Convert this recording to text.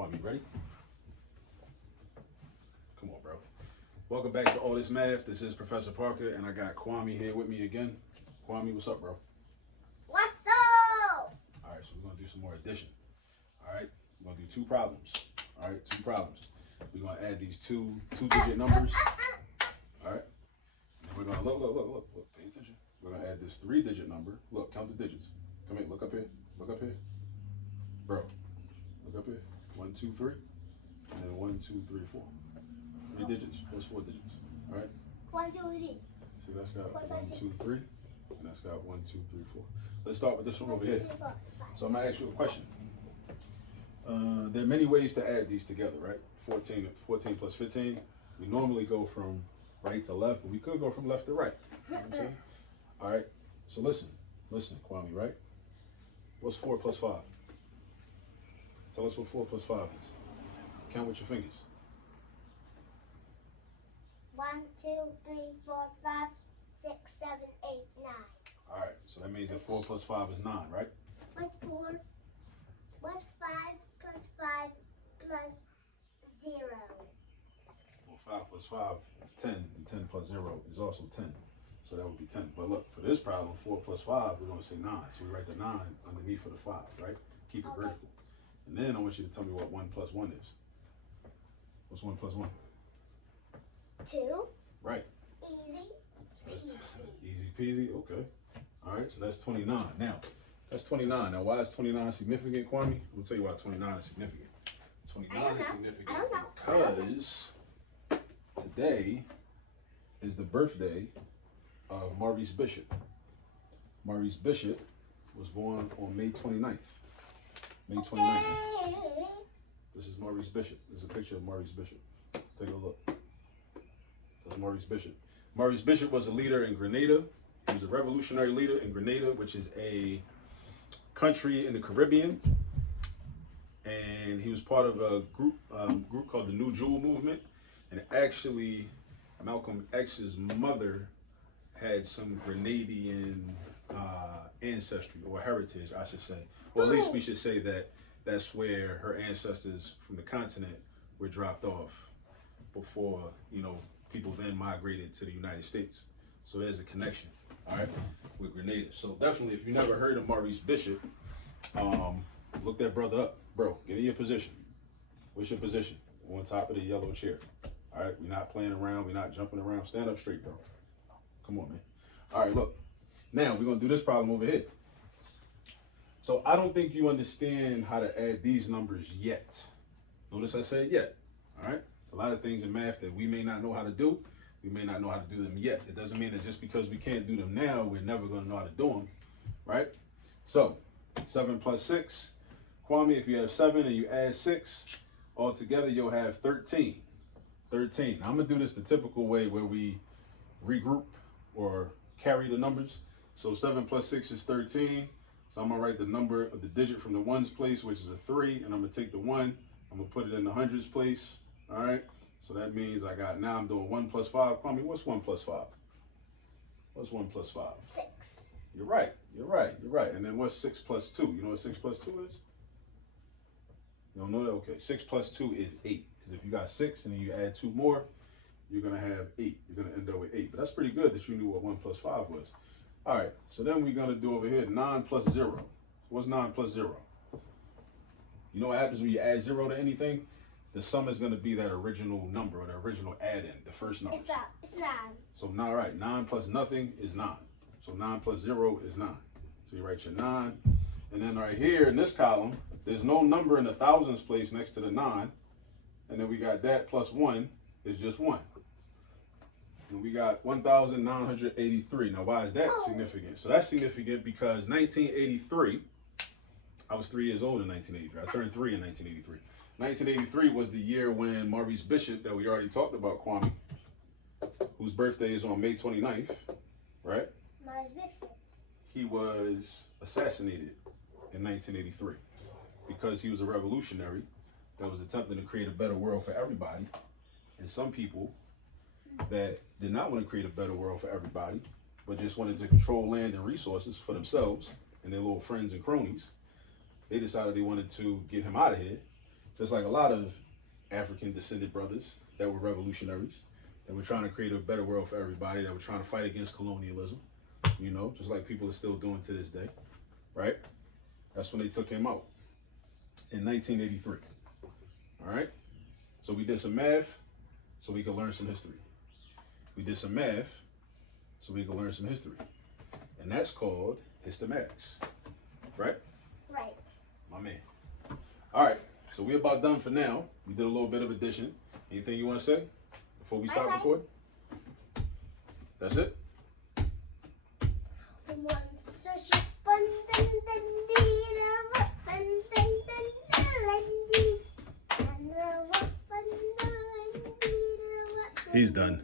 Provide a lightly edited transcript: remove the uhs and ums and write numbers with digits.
Kwame, ready? Come on, bro. Welcome back to All This Math. This is Professor Parker, and I got Kwame here with me again. Kwame, what's up, bro? What's up? All right, so we're going to do some more addition. All right, we're going to do two problems. All right, two problems. We're going to add these two-digit numbers. All right, and we're going to look, pay attention. We're going to add this three-digit number. Look, count the digits. Come here, look up here. Look up here. Bro, look up here. 1, 2, 3. And then 1, 2, 3, 4. 3 digits plus 4 digits. All right? 1, 2, 3. See, that's got 1, 1, 5, 2, 6. 3. And that's got 1, 2, 3, 4. Let's start with this one 1, over 2, here. 3, 4, 5. So I'm going to ask you a question. There are many ways to add these together, right? 14 plus 15. We normally go from right to left, but we could go from left to right. You know what I'm saying? All right? So listen, Kwame, right? What's 4 plus 5? Tell us what 4 plus 5 is. Count with your fingers. 1, 2, 3, 4, 5, 6, 7, 8, 9. All right, so that means that 4 plus 5 is 9, right? What's 4? What's 5 plus 5 plus 0? Well, 5 plus 5 is 10, and 10 plus 0 is also 10. So that would be 10. But look, for this problem, 4 plus 5, we're going to say 9. So we write the 9 underneath of the 5, right? Keep it vertical. And then I want you to tell me what 1 plus 1 is. What's 1 plus 1? 2. Right. Easy. That's easy peasy. Okay. All right, so that's 29. Now, that's 29. Now, why is 29 significant, Kwame? I'll tell you why 29 is significant. 29 is significant because today is the birthday of Maurice Bishop. Maurice Bishop was born on May 29th. May 29th. This is Maurice Bishop. There's a picture of Maurice Bishop. Take a look. That's Maurice Bishop. Maurice Bishop was a leader in Grenada. He was a revolutionary leader in Grenada, which is a country in the Caribbean. And he was part of a group called the New Jewel Movement. And actually, Malcolm X's mother had some Grenadian ancestry or heritage, I should say. Or at least we should say that that's where her ancestors from the continent were dropped off before, you know, people then migrated to the United States. So there's a connection, all right, with Grenada. So definitely, if you never heard of Maurice Bishop, look that brother up. Bro, get in your position. What's your position? On top of the yellow chair. All right, we're not playing around. We're not jumping around. Stand up straight, bro. Come on, man. All right, look. Now, we're going to do this problem over here. So I don't think you understand how to add these numbers yet. Notice I said yet, all right? A lot of things in math that we may not know how to do, we may not know how to do them yet. It doesn't mean that just because we can't do them now, we're never going to know how to do them, right? So 7 plus 6. Kwame, if you have 7 and you add 6, altogether you'll have 13. 13. Now, I'm going to do this the typical way where we regroup or carry the numbers. So 7 plus 6 is 13. So I'm going to write the number of the digit from the ones place, which is a 3. And I'm going to take the 1. I'm going to put it in the hundreds place. All right. So that means I got, now I'm doing 1 plus 5. Kwame, what's 1 plus 5? What's 1 plus 5? 6. You're right. You're right. You're right. And then what's 6 plus 2? You know what 6 plus 2 is? You don't know that? Okay. 6 plus 2 is 8. Because if you got 6 and then you add 2 more, you're going to have 8. You're going to end up with 8. But that's pretty good that you knew what 1 plus 5 was. All right. So then we're going to do over here 9 plus 0. What's 9 plus 0? You know what happens when you add 0 to anything? The sum is going to be that original number or the original add-in, the first number. It's 9. So now, right, 9 plus nothing is 9. So 9 plus 0 is 9. So you write your 9. And then right here in this column, there's no number in the thousands place next to the 9. And then we got that plus 1 is just 1. And we got 1,983. Now, why is that significant? So that's significant because 1983, I was 3 years old in 1983. I turned 3 in 1983. 1983 was the year when Maurice Bishop, that we already talked about, Kwame, whose birthday is on May 29th, right? Maurice Bishop. He was assassinated in 1983 because he was a revolutionary that was attempting to create a better world for everybody. And some people that did not want to create a better world for everybody, but just wanted to control land and resources for themselves and their little friends and cronies, they decided they wanted to get him out of here. just like a lot of African descended brothers that were revolutionaries, that were trying to create a better world for everybody, that were trying to fight against colonialism, you know, just like people are still doing to this day, right? That's when they took him out in 1983. All right? So we did some math so we could learn some history. We did some math so we could learn some history. And that's called Histematics. Right? Right. My man. All right. So we're about done for now. We did a little bit of addition. Anything you want to say before we stop recording? That's it? He's done.